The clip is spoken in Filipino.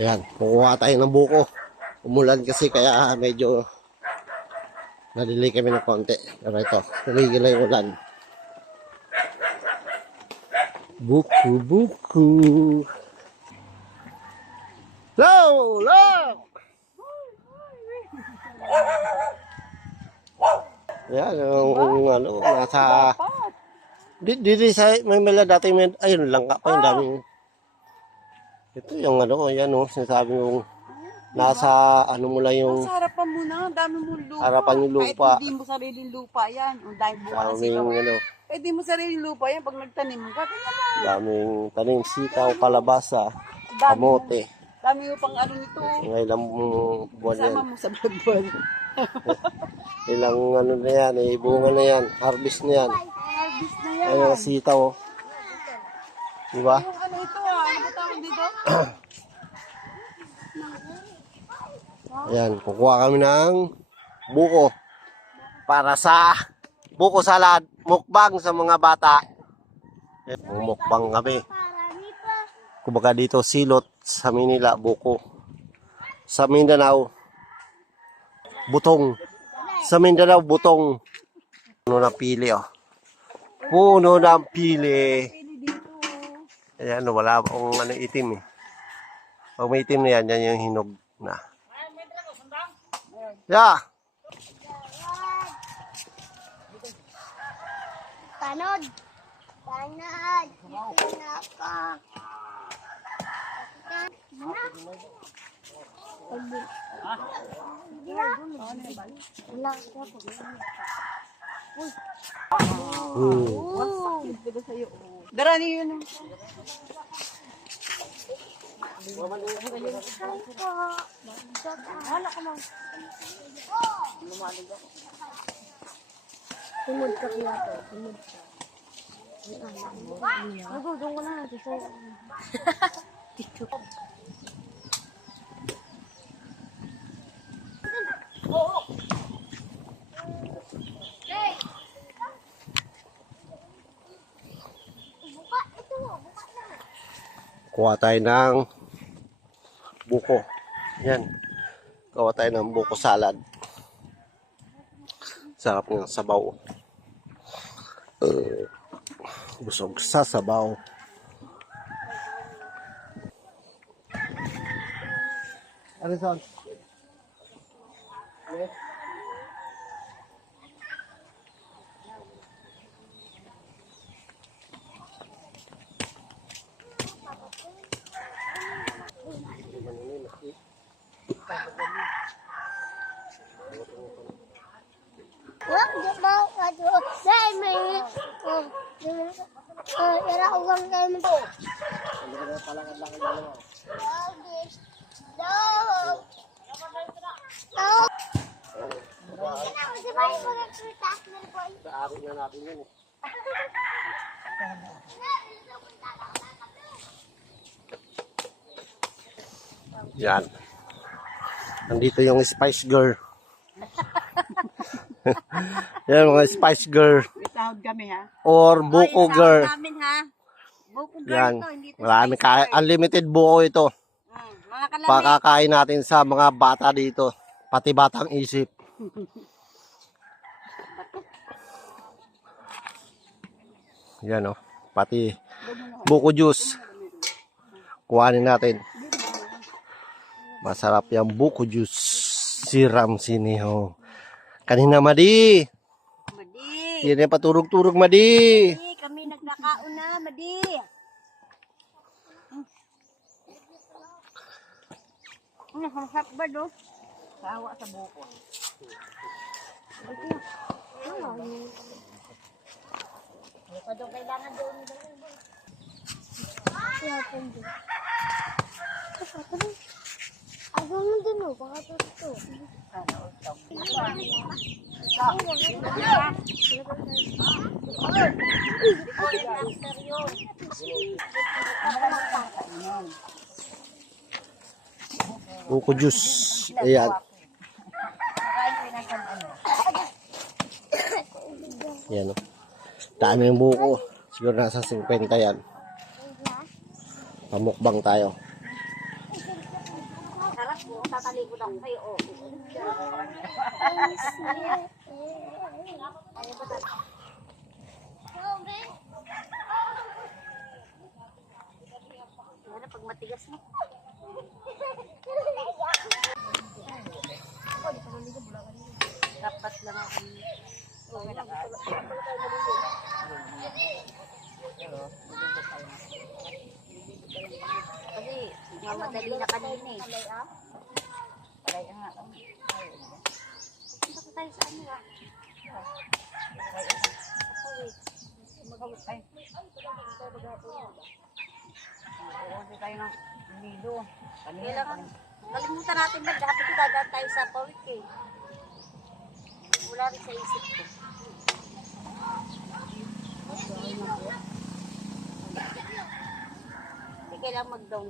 Ayan, kukuha tayo ng buko. Umulan kasi kaya medyo nalilay kami ng konti. Pero ito, tumigil na yung ulan. Buko, buko. Low, low! Ayan, yung ano, nasa... Dito sa may mela dati, ayun lang ka pa yung daming... Ito yung ano, ayan o, sinasabi yung nasa ano mo lang yung... Nasa harapan mo na, dami mo lupa. Harapan yung lupa. Kahit hindi mo sariling lupa yan. Ang dami bunga ng Daming sitaw. ano, Kahit hindi mo sariling lupa yan, pag nagtanim ka, tingnan mo. daming tanim, sitaw, kalabasa, Dami kamote. Dami mo pang ano nito. Mga ilang buwan yan. Sama mo sa vlog. Ilang ano na yan, bunga na yan, harvest na yan. Harvest na yan. Ayan ang sitaw. Oh. Diba? Yung ano ito ano ba tawag dito? Ayan, kukuha kami ng buko para sa buko salad, mukbang sa mga bata. Mukbang kami. Kumbaga dito silot sa Manila, buko. Sa Mindanao, butong. Sa Mindanao, butong. Puno ng pili, oh. Puno ng pili. Ayan, wala akong ano, itim, eh. Pag may itim na yan, yan yung hinog na. Yeah. Tanod. Tanod. Pinaka. Darani yun. Tumod ka kaya to. Tumod ka. Nagudong ko na natin sa... Kuha tayo ng buko. Yan. Kuha tayo ng buko salad. Sarap ng sabaw. Busog sa sabaw. Ano saan? Wah, dia mau aduh. Saya may era ugang kayo mo to. Yan. Nandito yung Spice Girl. Yan mga Spice Girl. Sahod kami ha. Or buko girl. Namin ha. Buko girl Yan. to, hindi to Marami spice girl. unlimited buko ito. Mga kalami. Pakakain natin sa mga bata dito. Pati batang isip. Yan o. Pati buko juice. Kuhanin natin. Masarap yung buko juice. Siram siniho. Kanina Madi. Madi. Yan yung paturog-turog Madi. Madi, kami nagkakaon na, Madi. Masarap ba do? Sawa sa buko. Ito kailangan doon. Ako mo din mo, baka to. Buko juice. Ayan. Yan o. Dami yung buko. Siguro nasa 50 yan. Pamukbang tayo. Sarap po, tatalikod ako sa'yo. Oh. Ano pag matigas mo? Dapat lang ako. Kasi mamadali na kanina eh. Punta ko tayo sa ano ah. Kailangan, kalimutan natin ba, dapat ko dadaan tayo sa pawik eh. Wala rin sa isip ko. Hindi kailangan mag-down.